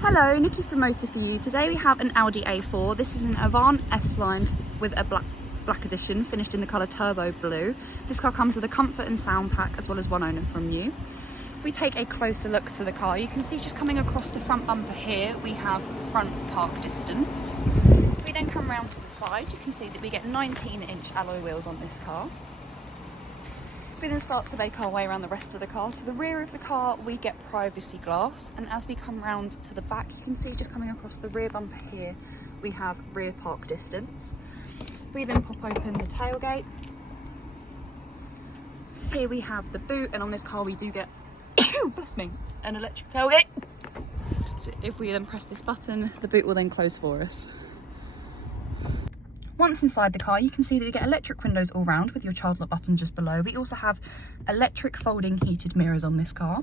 Hello, Nikki from Motor For You. Today we have an Audi A4. This is an AVANT S-Line with a black edition, finished in the colour turbo blue. This car comes with a comfort and sound pack as well as one owner from new. If we take a closer look to the car, you can see just coming across the front bumper here, we have front park distance. If we then come round to the side, you can see that we get 19-inch alloy wheels on this car. If we then start to make our way around the rest of the car, to the rear of the car we get privacy glass, and as we come round to the back you can see just coming across the rear bumper here we have rear park distance. If we then pop open the tailgate, here we have the boot, and on this car we do get bless me, an electric tailgate. So if we then press this button, the boot will then close for us. Once inside the car, you can see that you get electric windows all round with your child lock buttons just below. We also have electric folding heated mirrors on this car.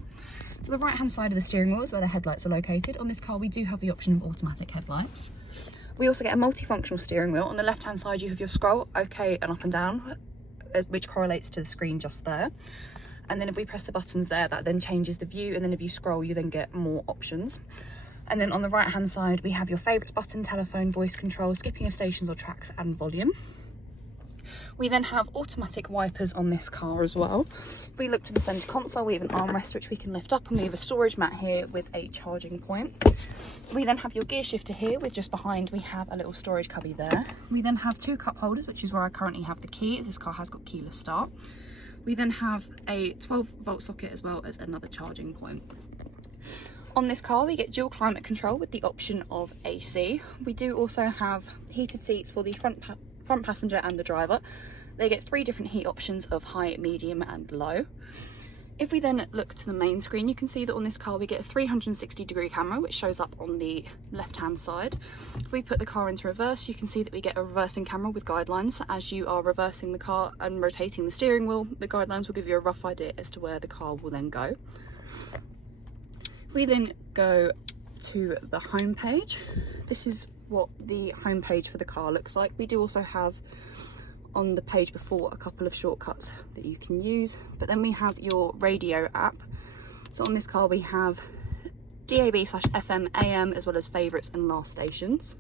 To the right hand side of the steering wheel is where the headlights are located. On this car we do have the option of automatic headlights. We also get a multifunctional steering wheel. On the left hand side you have your scroll, OK and up and down, which correlates to the screen just there. And then if we press the buttons there, that then changes the view, and then if you scroll you then get more options. And then on the right hand side we have your favourites button, telephone, voice control, skipping of stations or tracks and volume. We then have automatic wipers on this car as well. If we look to the centre console we have an armrest which we can lift up, and we have a storage mat here with a charging point. We then have your gear shifter here, with just behind we have a little storage cubby there. We then have two cup holders, which is where I currently have the key, as this car has got keyless start. We then have a 12-volt socket as well as another charging point. On this car we get dual climate control with the option of AC. We do also have heated seats for the front passenger and the driver. They get 3 different heat options of high, medium and low. If we then look to the main screen, you can see that on this car we get a 360-degree camera which shows up on the left hand side. If we put the car into reverse, you can see that we get a reversing camera with guidelines. As you are reversing the car and rotating the steering wheel, the guidelines will give you a rough idea as to where the car will then go. We then go to the home page. This is what the home page for the car looks like. We do also have on the page before a couple of shortcuts that you can use, but then we have your radio app. So on this car we have DAB/FM, AM, as well as favourites and last stations.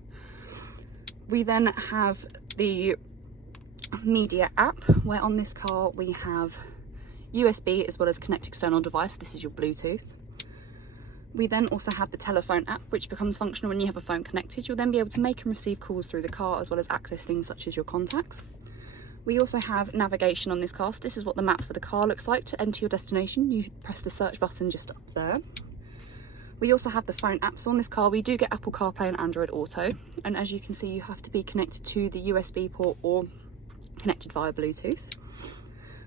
We then have the media app, where on this car we have USB as well as connect external device. This is your Bluetooth. We then also have the telephone app, which becomes functional when you have a phone connected. You'll then be able to make and receive calls through the car, as well as access things such as your contacts. We also have navigation on this car. So this is what the map for the car looks like. To enter your destination, you press the search button just up there. We also have the phone app. So on this car, we do get Apple CarPlay and Android Auto. And as you can see, you have to be connected to the USB port or connected via Bluetooth.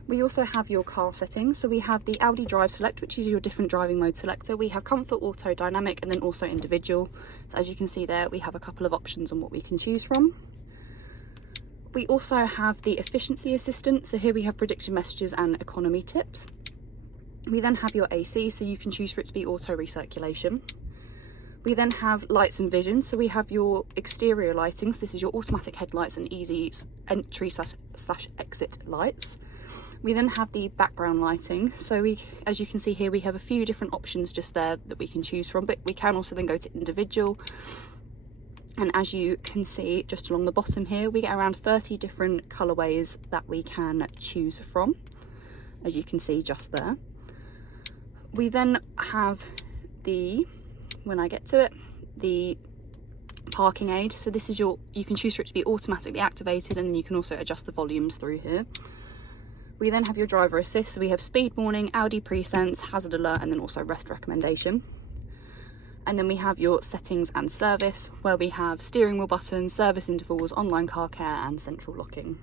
We also have your car settings. So we have the Audi Drive Select, which is your different driving mode selector. We have Comfort, Auto, Dynamic, and then also Individual. So as you can see there, we have a couple of options on what we can choose from. We also have the Efficiency Assistant. So here we have predictive messages and economy tips. We then have your AC, so you can choose for it to be auto recirculation. We then have lights and vision. So we have your exterior lighting. So this is your automatic headlights and easy entry / exit lights. We then have the background lighting. So as you can see here, we have a few different options just there that we can choose from, but we can also then go to individual. And as you can see just along the bottom here, we get around 30 different colorways that we can choose from, as you can see just there. We then have when I get to it, the parking aid. So this is you can choose for it to be automatically activated, and then you can also adjust the volumes through here. We then have your driver assist. So we have speed warning, Audi pre-sense, hazard alert, and then also rest recommendation. And then we have your settings and service, where we have steering wheel buttons, service intervals, online car care, and central locking.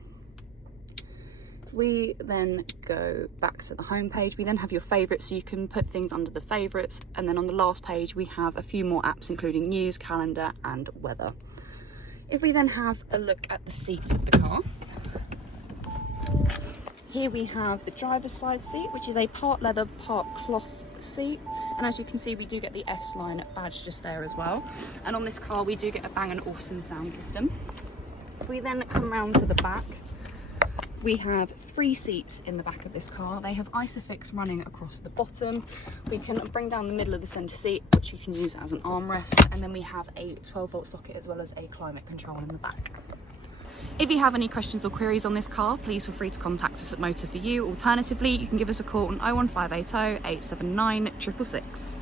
If we then go back to the home page, we then have your favourites, so you can put things under the favourites. And then on the last page, we have a few more apps, including news, calendar, and weather. If we then have a look at the seats of the car, here we have the driver's side seat, which is a part leather, part cloth seat. And as you can see, we do get the S-Line badge just there as well. And on this car, we do get a Bang & Olufsen sound system. If we then come round to the back, We have 3 seats in the back of this car. They have ISOFIX running across the bottom. We can bring down the middle of the centre seat, which you can use as an armrest, and then we have a 12-volt socket as well as a climate control in the back. If you have any questions or queries on this car, please feel free to contact us at Motor4U. Alternatively, you can give us a call on 01580 879 666.